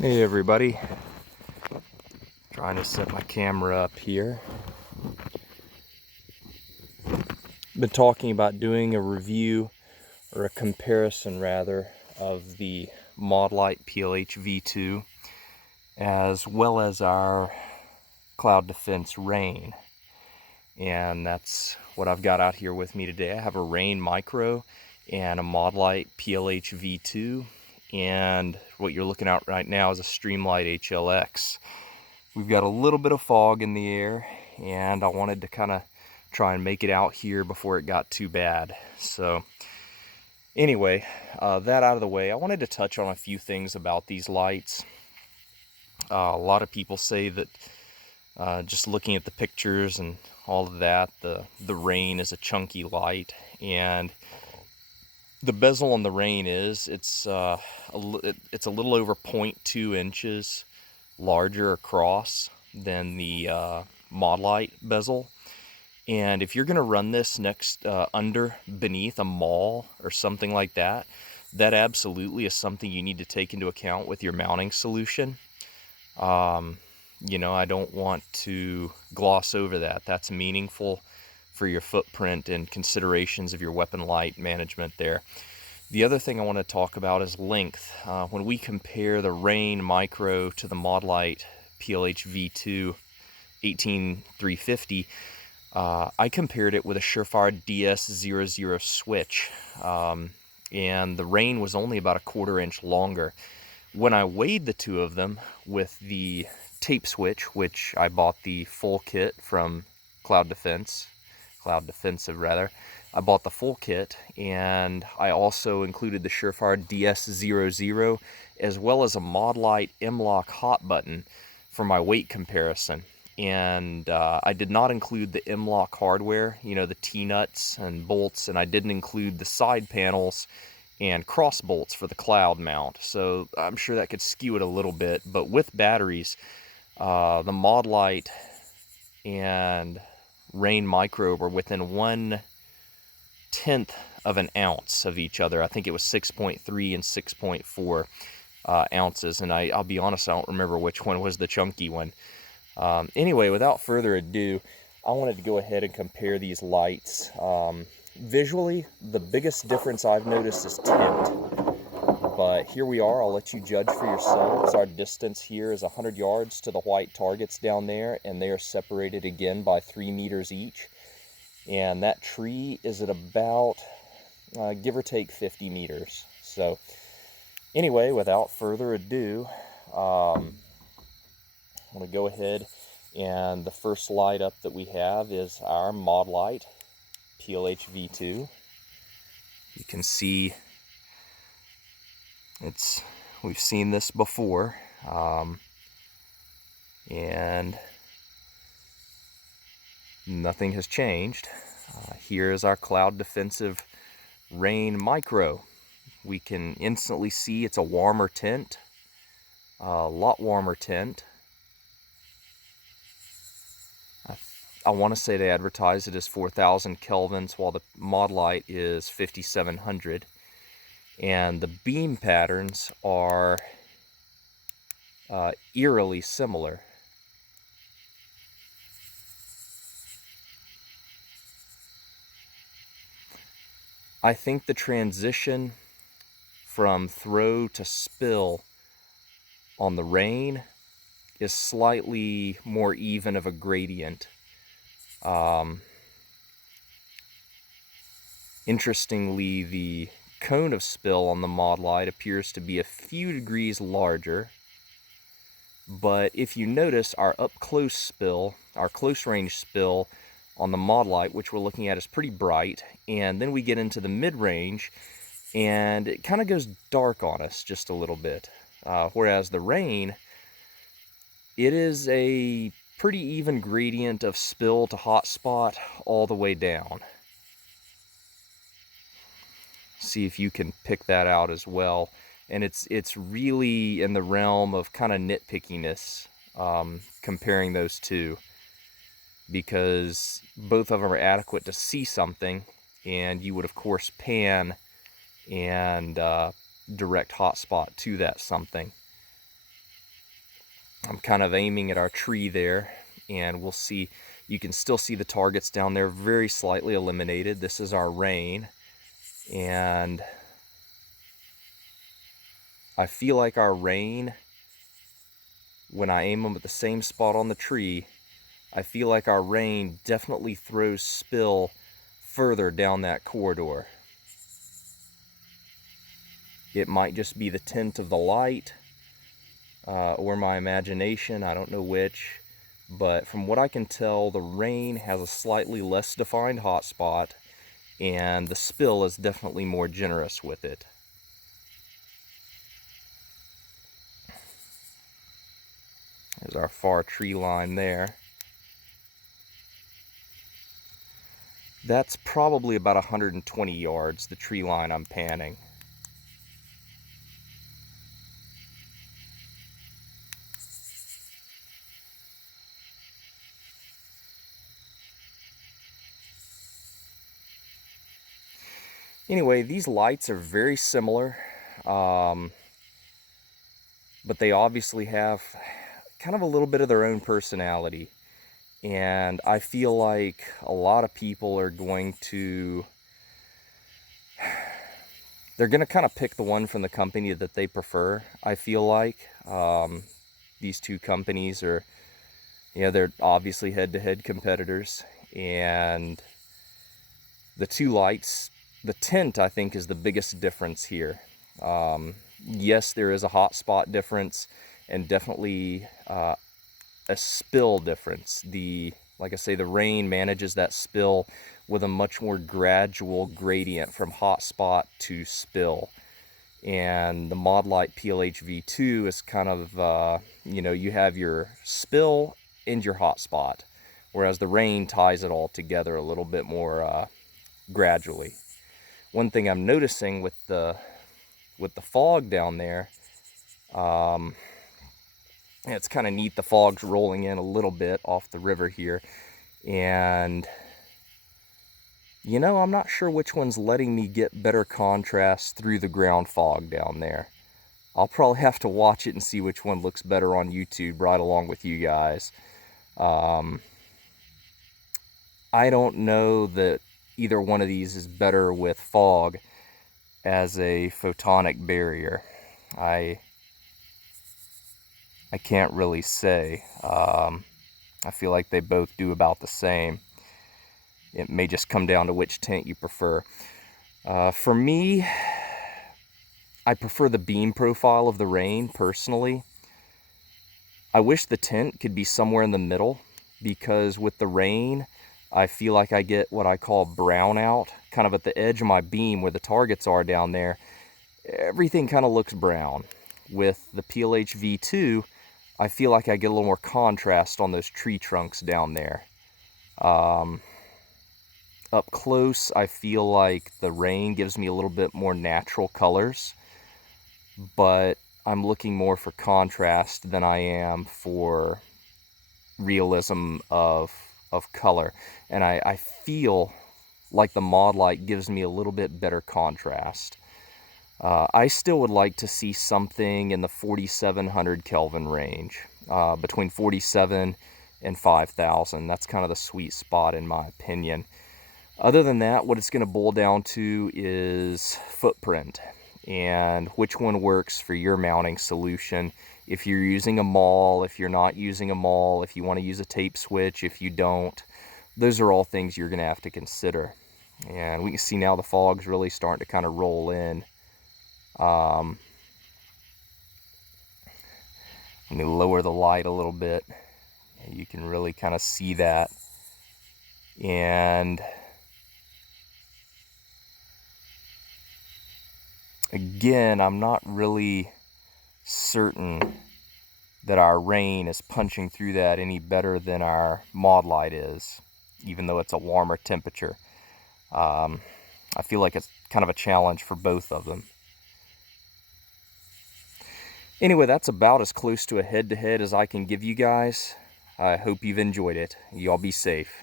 Hey everybody, trying to set my camera up here. Been talking about doing a review, or a comparison rather, of the Modlite PLHv2 as well as our Cloud Defense REIN. And that's what I've got out here with me today. I have a REIN Micro and a Modlite PLHv2, and what you're looking at right now is a Streamlight HLX. We've got a little bit of fog in the air, and I wanted to kind of try and make it out here before it got too bad. So anyway, that out of the way, I wanted to touch on a few things about these lights. A lot of people say that just looking at the pictures and all of that, the REIN is a chunky light, and the bezel on the REIN it's a little over 0.2 inches larger across than the Modlite bezel. And if you're going to run this beneath a mall or something like that, that absolutely is something you need to take into account with your mounting solution. You know, I don't want to gloss over that. That's meaningful for your footprint and considerations of your weapon light management there. The other thing I want to talk about is length. When we compare the REIN Micro to the Modlite PLHv2 18350, I compared it with a Surefire DS00 switch, and the REIN was only about a 1/4 inch longer. When I weighed the two of them with the tape switch, which I bought the full kit from Cloud Defensive rather, I bought the full kit, and I also included the Surefire DS00 as well as a Modlite M-Lock hot button for my weight comparison. And I did not include the M-Lock hardware, you know, the T-nuts and bolts, and I didn't include the side panels and cross bolts for the cloud mount. So I'm sure that could skew it a little bit, but with batteries, the Modlite and REIN Micro were within 1/10 of an ounce of each other. I think it was 6.3 and 6.4 ounces, and I'll be honest, I don't remember which one was the chunky one. Anyway, without further ado, I wanted to go ahead and compare these lights. Visually, the biggest difference I've noticed is tint. But here we are, I'll let you judge for yourselves. Our distance here is 100 yards to the white targets down there, and they are separated again by 3 meters each. And that tree is at about, give or take, 50 meters. So anyway, without further ado, I'm going to go ahead, and the first light up that we have is our Modlite PLHv2. You can see we've seen this before, and nothing has changed. Here is our Cloud Defensive REIN Micro. We can instantly see it's a warmer tint, a lot warmer tint. I want to say they advertise it as 4,000 kelvins, while the Modlite is 5,700. And the beam patterns are eerily similar. I think the transition from throw to spill on the REIN is slightly more even of a gradient. Interestingly, the cone of spill on the Modlite appears to be a few degrees larger, but if you notice, our up-close spill, our close-range spill on the Modlite, which we're looking at, is pretty bright, and then we get into the mid-range, and it kind of goes dark on us just a little bit. Whereas the REIN, it is a pretty even gradient of spill to hot spot all the way down. See if you can pick that out as well. And it's really in the realm of kind of nitpickiness, comparing those two, because both of them are adequate to see something, and you would of course pan and direct hotspot to that something. I'm kind of aiming at our tree there, and we'll see. You can still see the targets down there very slightly eliminated. This is our REIN, and I feel like our REIN, when I aim them at the same spot on the tree, I feel like our REIN definitely throws spill further down that corridor. It might just be the tint of the light, or my imagination, I don't know which, but from what I can tell, the REIN has a slightly less defined hotspot, and the spill is definitely more generous with it. There's our far tree line there. That's probably about 120 yards, the tree line I'm panning. Anyway, these lights are very similar, but they obviously have kind of a little bit of their own personality. And I feel like a lot of people are going to kind of pick the one from the company that they prefer. I feel like these two companies are, they're obviously head-to-head competitors, and the two lights, the tint, I think, is the biggest difference here. Yes, there is a hotspot difference, and definitely a spill difference. Like I say, the REIN manages that spill with a much more gradual gradient from hotspot to spill. And the Modlite PLHv2 is kind of, you have your spill and your hotspot, whereas the REIN ties it all together a little bit more gradually. One thing I'm noticing with the fog down there, it's kind of neat. The fog's rolling in a little bit off the river here, and I'm not sure which one's letting me get better contrast through the ground fog down there. I'll probably have to watch it and see which one looks better on YouTube right along with you guys. I don't know that either one of these is better with fog as a photonic barrier. I can't really say. I feel like they both do about the same. It may just come down to which tint you prefer. For me, I prefer the beam profile of the REIN personally. I wish the tint could be somewhere in the middle, because with the REIN, I feel like I get what I call brownout, kind of at the edge of my beam where the targets are down there. Everything kind of looks brown. With the PLHv2, I feel like I get a little more contrast on those tree trunks down there. Up close, I feel like the REIN gives me a little bit more natural colors, but I'm looking more for contrast than I am for realism of color. And I feel like the Modlite gives me a little bit better contrast. I still would like to see something in the 4700 Kelvin range, between 47 and 5000. That's kind of the sweet spot in my opinion. Other than that, what it's going to boil down to is footprint and which one works for your mounting solution. If you're using a maul, if you're not using a maul, if you want to use a tape switch, if you don't, those are all things you're going to have to consider. And we can see now the fog's really starting to kind of roll in. Let me lower the light a little bit. You can really kind of see that. And again, I'm not really certain that our REIN is punching through that any better than our Modlite is, even though it's a warmer temperature. I feel like it's kind of a challenge for both of them. Anyway, that's about as close to a head-to-head as I can give you guys. I hope you've enjoyed it. Y'all be safe.